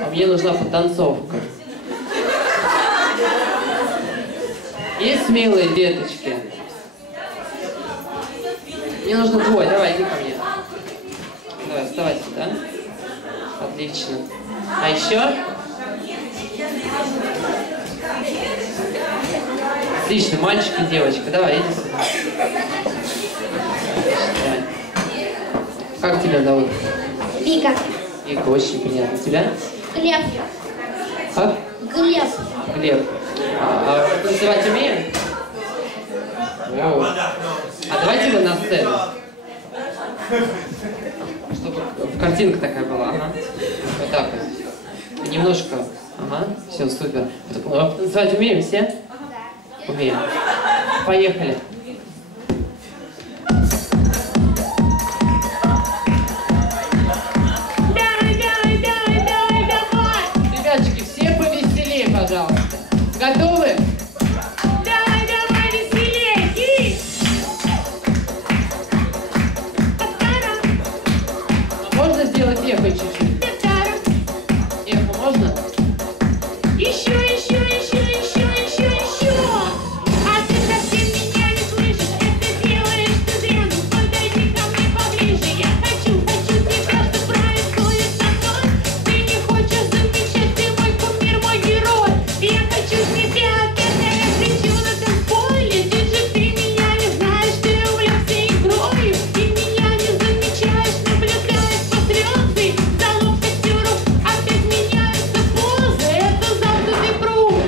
А мне нужна подтанцовка. Есть смелые деточки? Мне нужно двое. Давай, иди ко мне. Давай, вставай сюда. Отлично. А еще? Отлично, мальчик и девочка. Давай, иди сюда. Давай. Как тебя зовут? Вика. Вика, очень приятно. Тебя? Глеб. Как? Глеб. Глеб. А танцевать умеем? Воу. А давайте вы на сцену. Чтобы картинка такая была. Ага. Вот так вот. Немножко. Ага. Все, супер. Танцевать умеем все? Умеем. Поехали. Ребятчики, все повеселее, пожалуйста. Готовы? Давай, давай, веселее. И... Можно сделать эхо чуть-чуть? Эхо можно? Еще, еще, еще, еще, еще, еще. А ты совсем меня не слышишь, это делаешь ты зря. Ну подойди ко мне поближе, я хочу, тебе просто происходит такое. Ты не хочешь замечать, ты мой кумир, мой герой. Я хочу тебя, когда я кричу на танцполе. Диджей, ты меня не знаешь, ты увлекся игрой. Ты меня не замечаешь, наблюдаешь по слезы. За локтем опять меняются позы. Это замкнутый круг.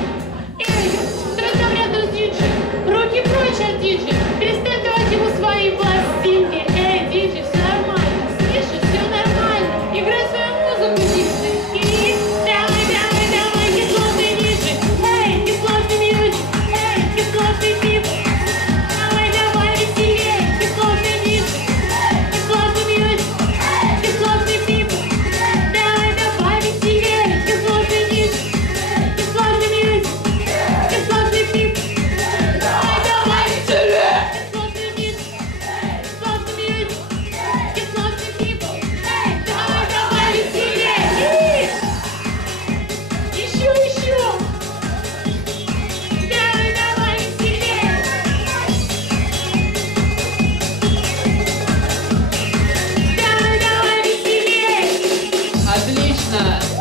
Эй, сразу рядом с диджей. Руки прочь от диджей. Перестань давать ему свои пластинки. Эй, диджей, все нормально. Слышишь, все нормально. Играй свою музыку, диджей. И давай, давай, давай, кислотный диджей. Эй, кислотный мьюзик. Эй, кислотный тип. Давай, давай, веселей. Кислотный диджей. Кислотный мьюзик. Кислотный тип. Давай, давай, веселей. Кислотный диджей. Кислотный мьюзик. Кислотный тип. Давай, давай, веселей. Кислотный диджей. Кислотный мьюзик. Кислотный тип. Эй, давай, давай, веселей. И еще, еще. Давай, давай, веселей. Давай, давай, веселей. Отлично.